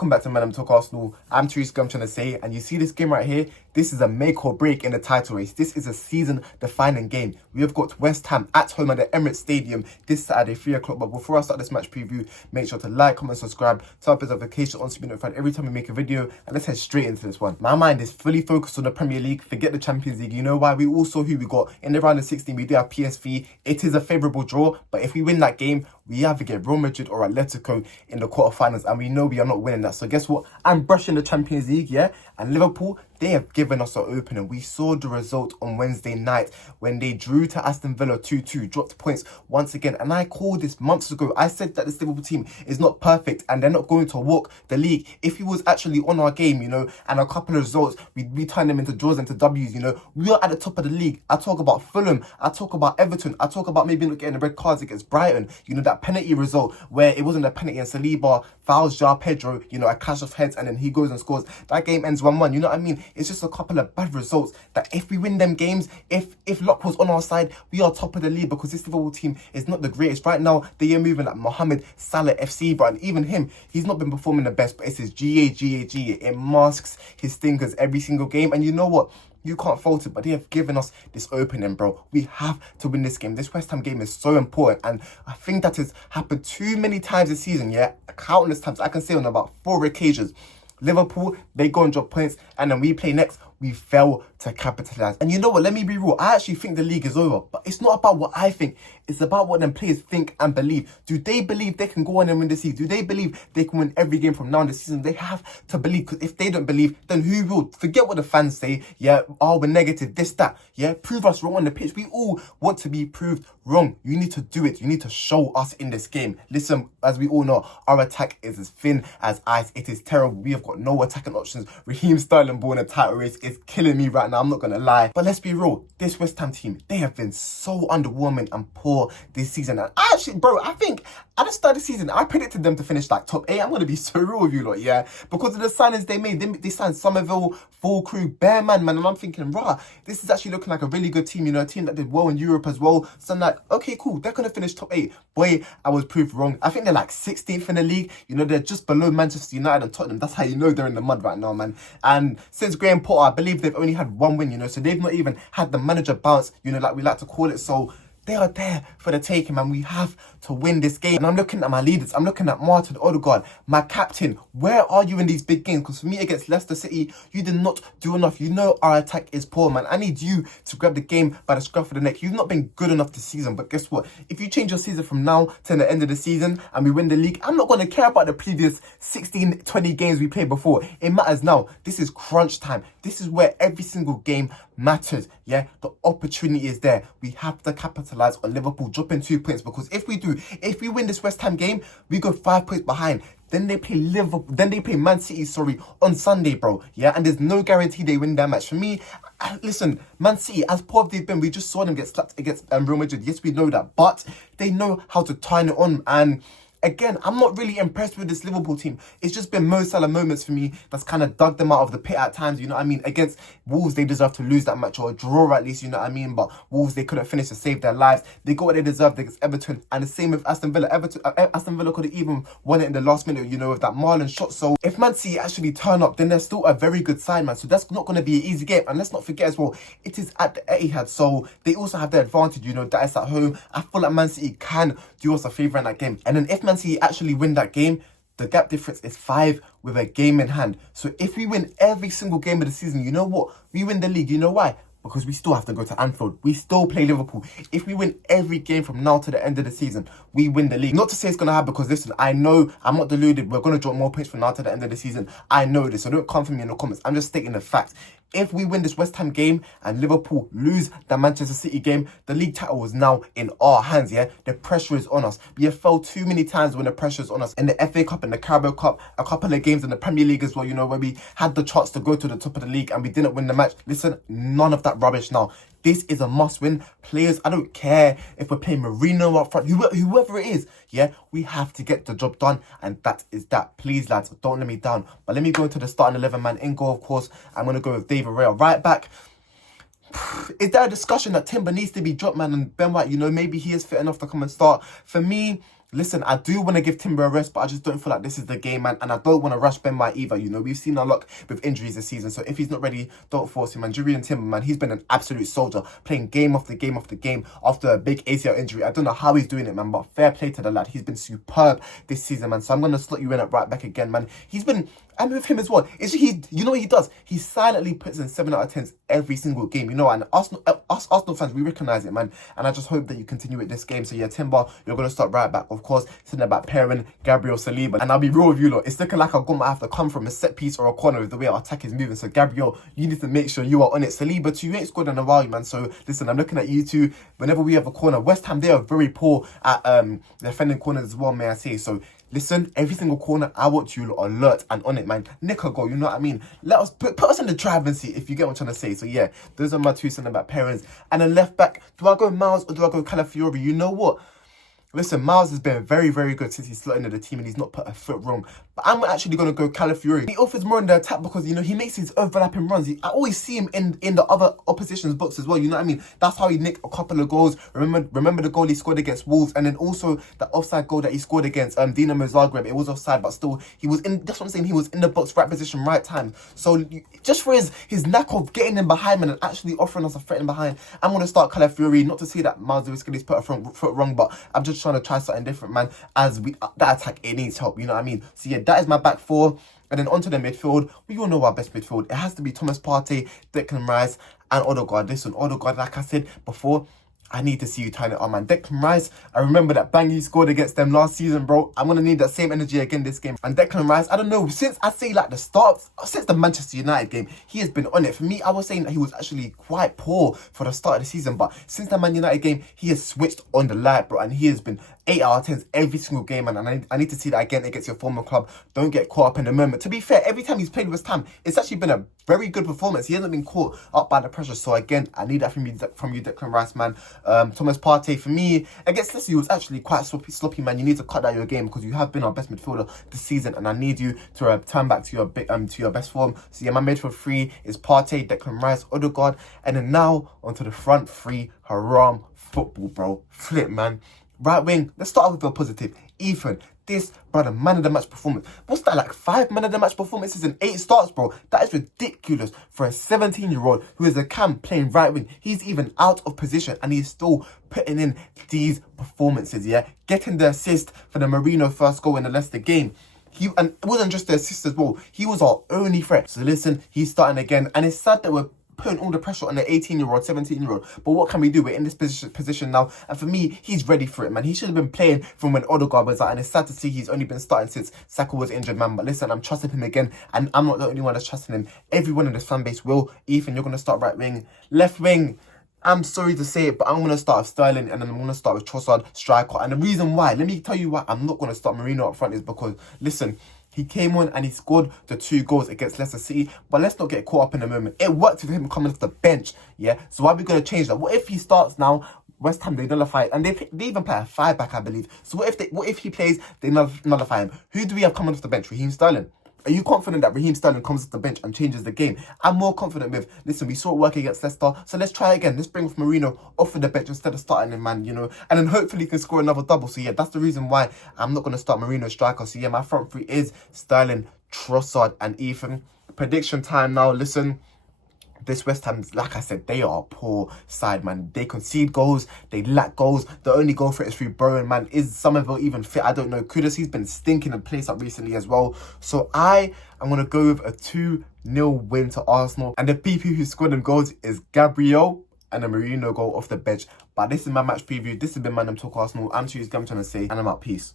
Welcome back to Madam Talk Arsenal. I'm Therese, I'm trying to say, and you see this game right here? This is a make or break in the title race. This is a season-defining game. We have got West Ham at home at the Emirates Stadium this Saturday, 3 o'clock. But before I start this match preview, make sure to like, comment, subscribe, turn up notifications on to be notified every time we make a video. And let's head straight into this one. My mind is fully focused on the Premier League. Forget the Champions League. You know why? We all saw who we got in the round of 16. We do have PSV. It is a favourable draw, but if we win that game, we either get Real Madrid or Atletico in the quarterfinals, and we know we are not winning that. So guess what? I'm brushing the Champions League, yeah? And Liverpool, they have given us an opening. We saw the result on Wednesday night when they drew to Aston Villa 2-2, dropped points once again. And I called this months ago. I said that this Liverpool team is not perfect and they're not going to walk the league. If he was actually on our game, you know, and a couple of results, we turn them into draws, into W's, you know. We are at the top of the league. I talk about Fulham. I talk about Everton. I talk about maybe not getting the red cards against Brighton. You know, that penalty result where it wasn't a penalty and Saliba fouls João Pedro, you know, a clash of heads, and then he goes and scores. That game ends 1-1. You know what I mean? It's just a couple of bad results that if we win them games, if luck was on our side, we are top of the league, because this Liverpool team is not the greatest. Right now, they are moving like Mohamed Salah FC, bro. And even him, he's not been performing the best, but it's his GA. It masks his stinkers every single game. And you know what? You can't fault it, but they have given us this opening, bro. We have to win this game. This West Ham game is so important, and I think that has happened too many times this season, yeah? Countless times. I can say on about 4 occasions. Liverpool, they go and drop points, and then we play next, we fail to capitalise. And you know what, let me be real, I actually think the league is over, but it's not about what I think, it's about what them players think and believe. Do they believe they can go on and win the season? Do they believe they can win every game from now in the season? They have to believe, because if they don't believe, then who will? Forget what the fans say, yeah, oh, we're negative, this, that, yeah, prove us wrong on the pitch. We all want to be proved wrong. You need to do it. You need to show us in this game. Listen, as we all know, our attack is as thin as ice. It is terrible. We have got no attacking options. Raheem Sterling ball in a title race is killing me right now, I'm not gonna lie. But let's be real, this West Ham team, they have been so underwhelming and poor this season. And actually, bro, I think at the start of the season, I predicted them to finish like top 8. I'm gonna be so real with you lot, yeah? Because of the signings they made. They signed Somerville, Full Crew, Bearman, man, and I'm thinking, rah, this is actually looking like a really good team, you know, a team that did well in Europe as well. So I'm like, okay, cool, they're gonna finish top 8. Boy, I was proved wrong. I think they're like 16th in the league. You know, they're just below Manchester United and Tottenham. That's how you know they're in the mud right now, man. And since Graham Potter, I believe they've only had 1 win, you know, so they've not even had the manager bounce, you know, like we like to call it. So they are there for the taking, man. We have to win this game. And I'm looking at my leaders. I'm looking at Martin Odegaard, my captain. Where are you in these big games? Because for me against Leicester City, you did not do enough. You know our attack is poor, man. I need you to grab the game by the scruff of the neck. You've not been good enough this season. But guess what? If you change your season from now to the end of the season and we win the league, I'm not going to care about the previous 16, 20 games we played before. It matters now. This is crunch time. This is where every single game matters, yeah? The opportunity is there. We have to capitalise on Liverpool dropping 2 points, because if we do, if we win this West Ham game, we go 5 points behind. Then they play Man City, on Sunday, bro. Yeah, and there's no guarantee they win that match. For me, listen, Man City, as poor as they've been, we just saw them get slapped against Real Madrid. Yes, we know that, but they know how to turn it on. And again, I'm not really impressed with this Liverpool team. It's just been Mo Salah moments for me that's kind of dug them out of the pit at times, you know what I mean? Against Wolves, they deserve to lose that match, or a draw at least, you know what I mean? But Wolves, they couldn't finish to save their lives. They got what they deserved against Everton, and the same with Aston Villa. Aston Villa could have even won it in the last minute, you know, with that Marlon shot. So if Man City actually turn up, then they're still a very good side, man. So that's not going to be an easy game. And let's not forget as well, it is at the Etihad, so they also have the advantage, you know, that it's at home. I feel like Man City can do us a favour in that game. And then if Man City actually win that game, the gap difference is 5 with a game in hand. So if we win every single game of the season, you know what? We win the league. You know why? Because we still have to go to Anfield. We still play Liverpool. If we win every game from now to the end of the season, we win the league. Not to say it's going to happen, because listen, I know, I'm not deluded. We're going to drop more points from now to the end of the season. I know this, so don't come for me in the comments. I'm just stating the fact. If we win this West Ham game and Liverpool lose the Manchester City game, the league title is now in our hands, yeah? The pressure is on us. We have failed too many times when the pressure is on us. In the FA Cup and the Carabao Cup, a couple of games in the Premier League as well, you know, where we had the chance to go to the top of the league and we didn't win the match. Listen, none of that rubbish now. This is a must-win. Players, I don't care if we're playing Merino up front, whoever it is, yeah, we have to get the job done, and that is that. Please, lads, don't let me down. But let me go into the starting 11, man. In goal, of course, I'm going to go with David Raya. Right back, is there a discussion that Timber needs to be dropped, man? And Ben White, you know, maybe he is fit enough to come and start. For me, Listen, I do want to give Timber a rest, but I just don't feel like this is the game, man. And I don't want to rush Ben White either. You know, we've seen a lot with injuries this season. So if he's not ready, don't force him. And Julian Timber, man, he's been an absolute soldier, playing game after game after game after a big ACL injury. I don't know how he's doing it, man, but fair play to the lad. He's been superb this season, man. So I'm going to slot you in at right back again, man. He's been... And with him as well, you know what he does? He silently puts in 7 out of 10s every single game, you know, and us Arsenal fans, we recognise it, man. And I just hope that you continue with this game. So yeah, Timber, you're going to start right back. Of course, centre back pairing, Gabriel Saliba. And I'll be real with you, lot. It's looking like I'm going to have to come from a set piece or a corner with the way our attack is moving. So Gabriel, you need to make sure you are on it. Saliba too, you ain't scored in a while, man. So listen, I'm looking at you two. Whenever we have a corner, West Ham, they are very poor at defending corners as well, may I say. So listen, every single corner, I want you lot alert and on it, man. Nick a goal, you know what I mean? Let us put us in the driving seat, if you get what I'm trying to say. So yeah, those are my two centre back pairings. And then left back, do I go Miles or do I go Calafiori? You know what? Listen, Miles has been very, very good since he's slotted into the team and he's not put a foot wrong. But I'm actually going to go Calafiori. He offers more in the attack because, you know, he makes his overlapping runs. I always see him in the other opposition's box as well, you know what I mean? That's how he nicked a couple of goals. Remember the goal he scored against Wolves, and then also the offside goal that he scored against Dinamo Zagreb. It was offside, but still, he was in, that's what I'm saying, he was in the box, right position, right time. So just for his knack of getting in behind, man, and actually offering us a threat in behind, I'm going to start Calafiori. Not to say that Miles Lewis put a foot wrong, but I'm just trying to try something different, man. As that attack, it needs help, you know what I mean? So yeah, that is my back four. And then onto the midfield, we all know our best midfield. It has to be Thomas Partey, Declan Rice, and Odegaard. Listen, Odegaard, like I said before, I need to see you turn it on, man. Declan Rice, I remember that bang he scored against them last season, bro. I'm going to need that same energy again this game. And Declan Rice, I don't know, since I say like since the Manchester United game, he has been on it. For me, I was saying that he was actually quite poor for the start of the season. But since the Man United game, he has switched on the light, bro. And he has been 8 out of 10s every single game, man. And I need to see that again against your former club. Don't get caught up in the moment. To be fair, every time he's played with West Ham, it's actually been a very good performance. He hasn't been caught up by the pressure. So again, I need that from you, Declan Rice, man. Thomas Partey, for me, against Leicester, he was actually quite sloppy, man. You need to cut out your game because you have been our best midfielder this season, and I need you to return back to your best form. So yeah, my midfield three is Partey, Declan Rice, Odegaard, and then now onto the front three. Haram football, bro. Flip, man. Right wing, let's start off with a positive. Ethan, this, brother, man of the match performance. What's that, like 5 man of the match performances and 8 starts, bro? That is ridiculous for a 17-year-old who is a cam playing right wing. He's even out of position and he's still putting in these performances, yeah? Getting the assist for the Merino first goal in the Leicester game. And it wasn't just the assist as well. He was our only threat. So listen, he's starting again. And it's sad that we're putting all the pressure on the 18-year-old, 17-year-old. But what can we do? We're in this position now. And for me, he's ready for it, man. He should have been playing from when Odegaard was out. And it's sad to see he's only been starting since Saka was injured, man. But listen, I'm trusting him again. And I'm not the only one that's trusting him. Everyone in this fan base will. Ethan, you're going to start right wing. Left wing, I'm sorry to say it, but I'm going to start with Sterling and then I'm going to start with Trossard, striker. And the reason why, let me tell you why I'm not going to start Merino up front is because, listen, he came on and he scored the 2 goals against Leicester City. But let's not get caught up in the moment. It worked with him coming off the bench, yeah? So why are we going to change that? What if he starts now? West Ham, they nullify it. And they even play a 5-back, I believe. So what if he plays, they nullify him? Who do we have coming off the bench? Raheem Sterling. Are you confident that Raheem Sterling comes off the bench and changes the game? I'm more confident with, listen, we saw it work against Leicester, so let's try again. Let's bring off Merino off of the bench instead of starting him, man, you know, and then hopefully he can score another double. So yeah, that's the reason why I'm not going to start Merino striker. So yeah, my front three is Sterling, Trossard, and Ethan. Prediction time now, listen. This West Ham, like I said, they are a poor side, man. They concede goals. They lack goals. The only goal threat is through Bowen, man. Is Somerville even fit? I don't know. Kudus, he's been stinking the place up recently as well. So I'm going to go with a 2-0 win to Arsenal. And the PP who scored them goals is Gabriel and a Merino goal off the bench. But this is my match preview. This has been Man Talk Arsenal. I'm Choose Gum trying to say, and I'm out. Peace.